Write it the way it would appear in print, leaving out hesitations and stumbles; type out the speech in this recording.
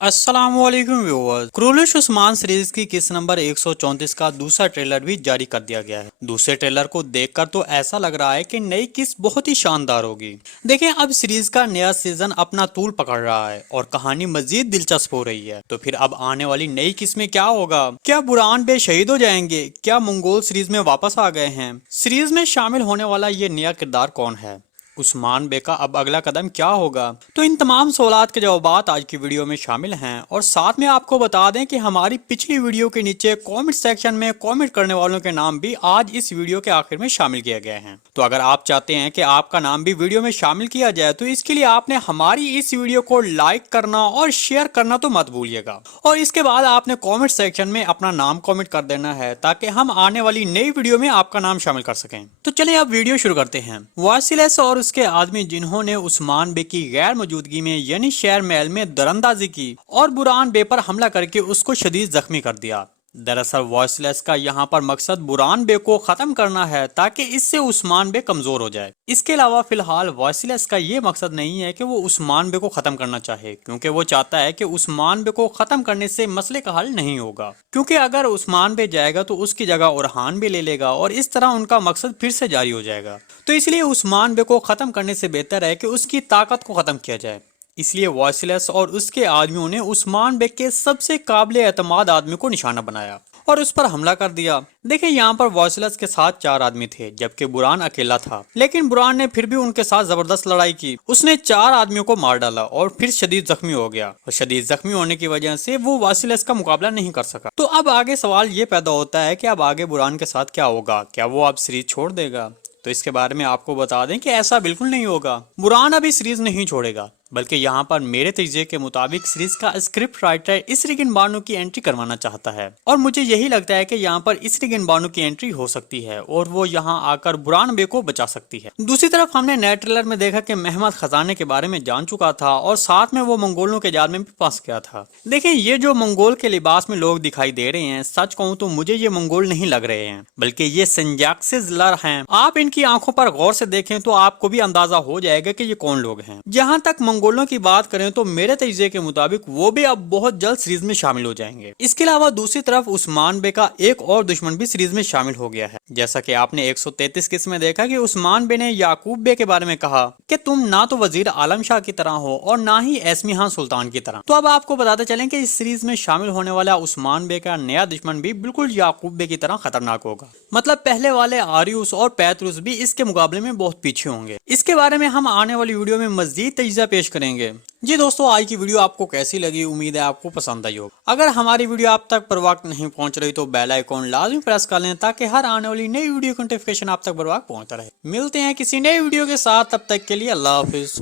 अस्सलाम वालेकुम viewers. क्रूलिश Usman series की किस नंबर 134 का दूसरा ट्रेलर भी जारी कर दिया गया है। दूसरे ट्रेलर को देखकर तो ऐसा लग रहा है कि नई किस बहुत ही शानदार होगी। देखें, अब सीरीज का नया सीजन अपना तूल पकड़ रहा है और कहानी मजीद दिलचस्प हो रही है। तो फिर अब आने वाली नई किस में क्या होगा? क्या बुरहान बे शहीद हो जाएंगे? क्या मंगोल सीरीज में वापस आ गए हैं? सीरीज में शामिल होने वाला ये नया किरदार कौन है? उस्मान बे का अब अगला कदम क्या होगा? तो इन तमाम सवालात के जवाब आज की वीडियो में शामिल हैं और साथ में आपको बता दें कि हमारी पिछली वीडियो के नीचे कमेंट सेक्शन में कमेंट करने वालों के नाम भी आज इस वीडियो के आखिर में शामिल किए गए हैं। तो अगर आप चाहते हैं कि आपका नाम भी वीडियो में शामिल किया जाए तो इसके लिए आपने हमारी इस वीडियो को लाइक करना और शेयर करना तो मत भूलिएगा, और इसके बाद आपने कॉमेंट सेक्शन में अपना नाम कॉमेंट कर देना है ताकि हम आने वाली नई वीडियो में आपका नाम शामिल कर सकें। तो चलिए अब वीडियो शुरू करते हैं। वासिलस और उसके आदमी जिन्होंने उस्मान बे की गैर मौजूदगी में यानी शहर महल में दरअंदाजी की और बुरहान बे पर हमला करके उसको शदीद जख्मी कर दिया। दरअसल वॉइसलेस का यहाँ पर मकसद बुरहान बे को खत्म करना है ताकि इससे उस्मान बे कमजोर हो जाए। इसके अलावा फिलहाल वॉइसलेस का ये मकसद नहीं है कि वो उस्मान बे को खत्म करना चाहे, क्योंकि वो चाहता है कि उस्मान बे को खत्म करने से मसले का हल नहीं होगा, क्योंकि अगर उस्मान बे जाएगा तो उसकी जगह उरहान बे ले लेगा और इस तरह उनका मकसद फिर से जारी हो जाएगा। तो इसलिए उस्मान बे को खत्म करने से बेहतर है कि उसकी ताकत को खत्म किया जाए। इसलिए वॉइसलेस और उसके आदमियों ने उस्मान बे के सबसे काबिल एतमाद आदमी को निशाना बनाया और उस पर हमला कर दिया। देखिए, यहाँ पर वॉइसलेस के साथ 4 आदमी थे जबकि बुरहान अकेला था, लेकिन बुरहान ने फिर भी उनके साथ जबरदस्त लड़ाई की। उसने 4 आदमियों को मार डाला और फिर शदीद जख्मी हो गया, और शदीद जख्मी होने की वजह से वो वॉइसलेस का मुकाबला नहीं कर सका। तो अब आगे सवाल ये पैदा होता है कि अब आगे बुरहान के साथ क्या होगा? क्या वो अब सीरीज छोड़ देगा? तो इसके बारे में आपको बता दें कि ऐसा बिल्कुल नहीं होगा। बुरहान अभी सीरीज नहीं छोड़ेगा, बल्कि यहाँ पर मेरे तजज़िये के मुताबिक सीरीज का स्क्रिप्ट राइटर इसरिगिन बानो की एंट्री करवाना चाहता है, और मुझे यही लगता है कि यहाँ पर इसरिगिन बानो की एंट्री हो सकती है और वो यहाँ आकर बुरहान बे को बचा सकती है। दूसरी तरफ हमने नए ट्रेलर में देखा कि महमद खजाने के बारे में जान चुका था और साथ में वो मंगोलों के जाल में भी फंस गया था। देखिए, ये जो मंगोल के लिबास में लोग दिखाई दे रहे हैं, सच कहूँ तो मुझे ये मंगोल नहीं लग रहे हैं, बल्कि ये संजाक्सिज़लर हैं। आप इनकी आंखों पर गौर से देखें तो आपको भी अंदाजा हो जाएगा कि ये कौन लोग हैं। जहाँ तक मंगोलों की बात करें तो मेरे तजज़िये के मुताबिक वो भी अब बहुत जल्द सीरीज में शामिल हो जाएंगे। इसके अलावा दूसरी तरफ उस्मान बे का एक और दुश्मन भी सीरीज में शामिल हो गया है। जैसा कि आपने 133 किस्त में देखा कि उस्मान बे ने याकूब बे के बारे में कहा कि तुम ना तो वजीर आलम शाह की तरह हो और ना ही एसमीहान सुल्तान की तरह। तो अब आपको बताते चलें कि इस सीरीज में शामिल होने वाला उस्मान बे का नया दुश्मन भी बिल्कुल याकूब बे की तरह खतरनाक होगा। मतलब पहले वाले आरियुस और पैतरुस भी इसके मुकाबले में बहुत पीछे होंगे। इसके बारे में हम आने वाली वीडियो में मजीद तजज़िया पेश करेंगे। जी दोस्तों, आज की वीडियो आपको कैसी लगी? उम्मीद है आपको पसंद आई होगी। अगर हमारी वीडियो आप तक पर वक्त नहीं पहुंच रही तो बेल आइकॉन लाजमी प्रेस कर लें ताकि हर आने वाली नई वीडियो की नोटिफिकेशन आप तक बर वक्त पहुंचता रहे। मिलते हैं किसी नई वीडियो के साथ, तब तक के लिए अल्लाह हाफिज।